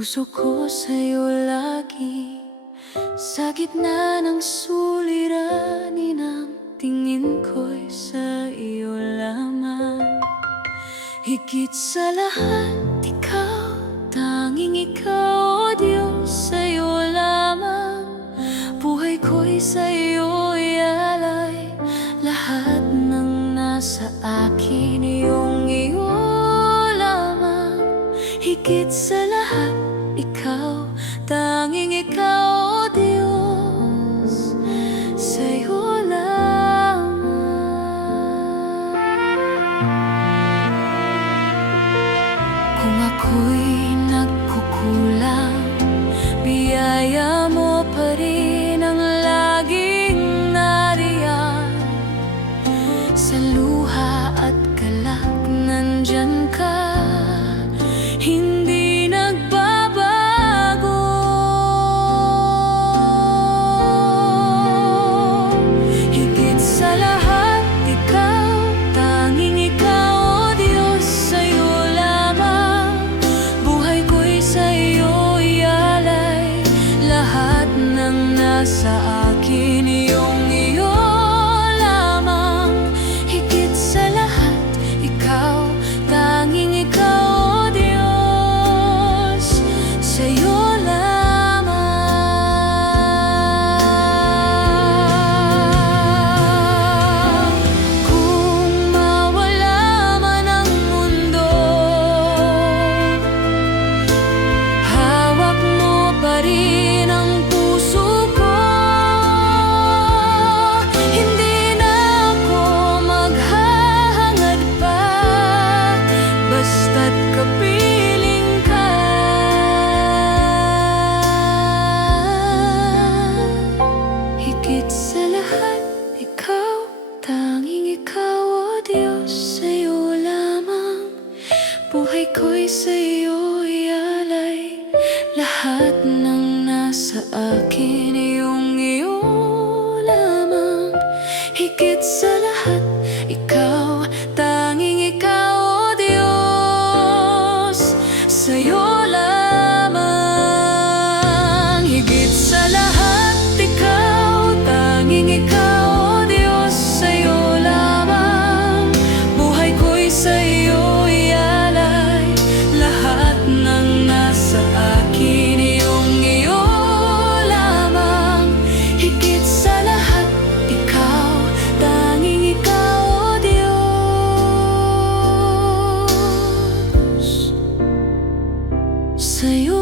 puso ko sa'yo lagi. Sa gitna ng suliranin, ang tingin ko'y sa iyo lamang. Higit sa lahat, ikaw, tanging ikaw, O Diyos, sa'yo lamang. Buhay ko'y sa'yo ialay, lahat ng nasa akin, iyo lamang. Higit sa lahat, ikaw, tanging ikaw, O Diyos, sa'yo lamang. Kung ako'y nagkukulang, biyaya mo pa rin ang laging nariyan. Sa luha at galak, nandyan ka, hindi nagbabago. Higit sa lahat, ikaw, tanging ikaw, O Diyos, sa'yo lamang. Buhay ko'y sa'yo ialay, lahat ng nasa akin, iyo lamang. Higit sa lahat, ikaw, tanging ikaw, O Diyos, sa'yo lamang. Kung mawala man ang mundo, hawak mo pa rin ang puso ko. Hindi na ako maghahangad pa, basta't kapiling ka. Higit sa lahat, ikaw, tanging ikaw, O Diyos, sa'yo lamang. Buhay ko'y sa'yo ialay, lahat ng nasa akin, iyo lamang. Higit sa lahat, ikaw, tanging ikaw, O Diyos, sa'yo lamang. Higit sa lahat, ikaw, tanging ikaw, O Diyos, sa'yo lamang. Buhay ko'y sa'yo ialay, lahat ng nasa akin, iyo lamang. Higit sa lahat, ikaw, tanging ikaw, O Diyos, sa'yo